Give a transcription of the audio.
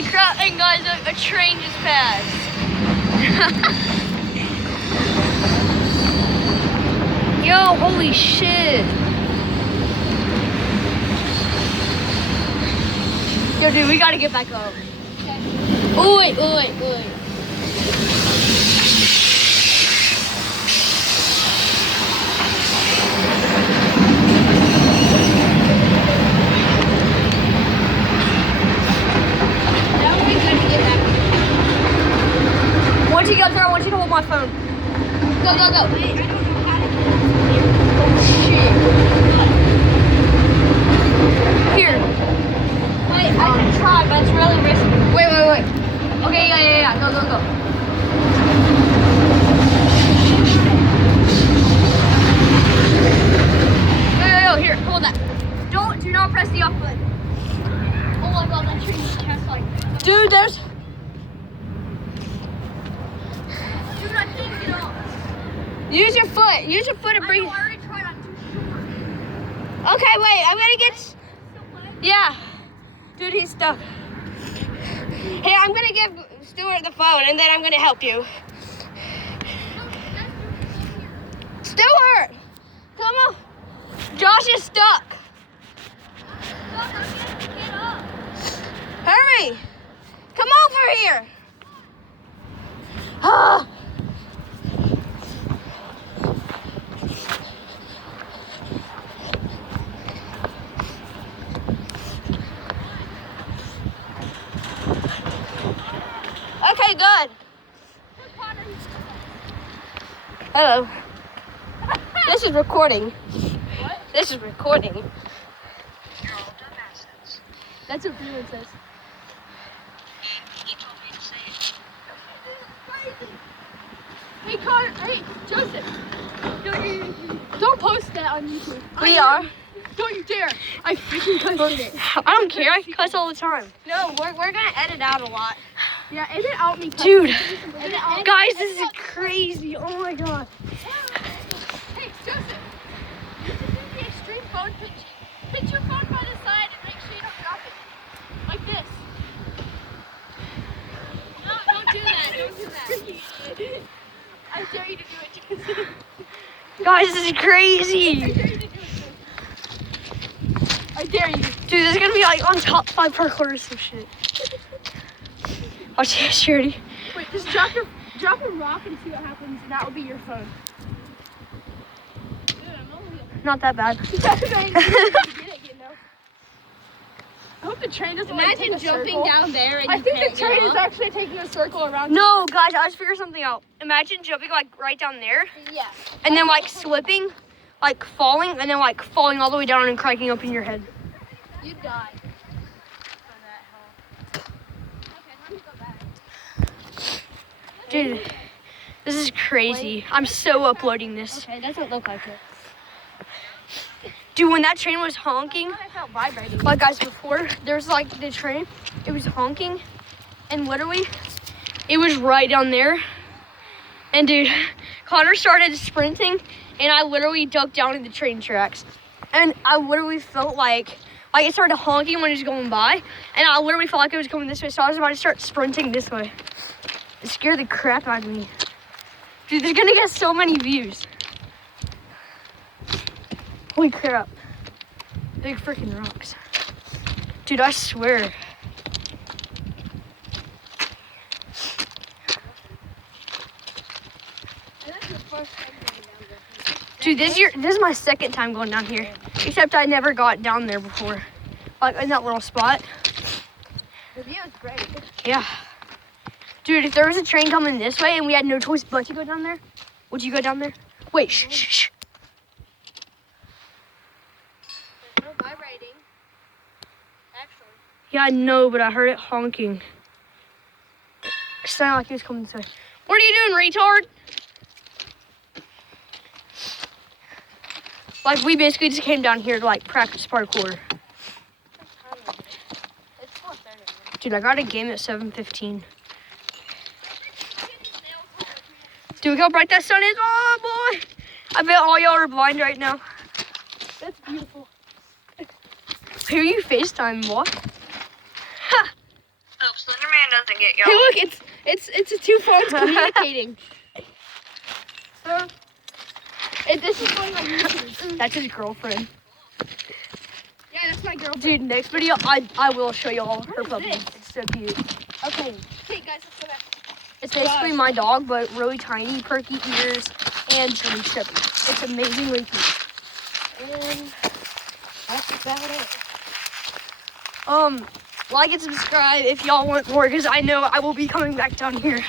Holy crap, and guys, a train just passed. Yo, holy shit. Yo, dude, we gotta get back up. Okay. Oh, wait. Once you get there, I want you to hold my phone. Go. Wait, I don't know how to get here. Oh, shit. Here. Wait, I can try, but it's really risky. Wait. Okay, yeah. Go. Yo, here, hold that. Do not press the off button. Oh my god, that train just passed like that. Dude, there's... Dude, I can't get off. Use your foot to bring... I already tried, I'm too short. Okay, wait, I'm gonna get... Yeah. Dude, he's stuck. Hey, I'm gonna give Stuart the phone and then I'm gonna help you. Stuart! Come on. Josh is stuck. Hurry! Come over here. Ah. Okay, good. Hello. This is recording. What? This is recording. You're all dumbasses. That's what Bruno says. He told me to say it. Hey, Connor. Hey, Joseph. Don't post that on YouTube. We are. Don't you dare. I freaking cussed it. I don't care. I cuss all the time. No, we're gonna edit out a lot. Yeah, edit out me cussing. Dude, Edit guys, this is crazy. Oh my god. Hey, Joseph. This is the extreme phone pitch. Pitch your phone by the side and make sure you don't drop it. Like this. No, don't do that. Don't do that. I dare you to do it, Joseph. Guys, this is crazy. I dare you to do it, Joseph. I dare you. Dude, this is gonna be like on top 5 parkour or some shit. Watch this, Shirley. Wait, just drop a rock and see what happens, and that will be your phone. Dude, I'm only Not that bad. I hope the train doesn't Imagine jumping down there and I you think can't the train get is off. actually taking a circle around. No, guys, I just figured something out. Imagine jumping like right down there Yeah. and then like slipping, like falling, and then like falling all the way down and cracking open your head. You die. Dude, this is crazy. I'm so uploading this. Okay, doesn't look like it. Dude, when that train was honking, I felt vibrating. like guys before, there's like the train, it was honking, and literally, it was right down there. And dude, Connor started sprinting, and I literally ducked down in the train tracks. And I literally felt like it started honking when it was going by, and I literally felt like it was coming this way, so I was about to start sprinting this way. It scared the crap out of me. Dude, they're gonna get so many views. Holy crap. Big freaking rocks. Dude, I swear. Dude, this is my second time going down here. Except I never got down there before. Like in that little spot. The view is great. Yeah. Dude, if there was a train coming this way and we had no choice but to go down there, would you go down there? Wait, shh. There's no vibrating. Actually. Yeah, I know, but I heard it honking. It sounded like it was coming this way. What are you doing, retard? Like, we basically just came down here to, like, practice parkour. It's 4:30. Dude, I got a game at 7:15. Dude, look how bright that sun is. Oh, boy. I bet all y'all are blind right now. That's beautiful. Who are you FaceTime, boy? Ha! Oops, Slenderman doesn't get Hey, yellow. look, it's a two phones communicating. This is going on YouTube. That's his girlfriend. Yeah, that's my girlfriend. Dude, next video, I will show y'all her What is puppy. this? It's so cute. Okay, guys, let's go back. It's basically my dog, but really tiny, perky ears, and really chubby. It's amazingly cute. And that's about it. Like and subscribe if y'all want more, because I know I will be coming back down here.